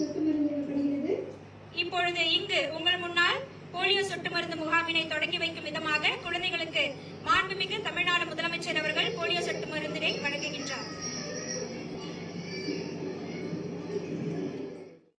சொட்டு மருந்து வழங்கப்படுகிறது. இப்பொழுது இங்கு உங்கள் முன்னால் போலியோ சொட்டு மருந்து முகாமினை தொடங்கி வைக்கும் விதமாக குழந்தைகளுக்கு மாண்புமிகு தமிழ்நாடு முதலமைச்சர் அவர்கள் போலியோ சொட்டு மருந்தினை வழங்குகின்றார்.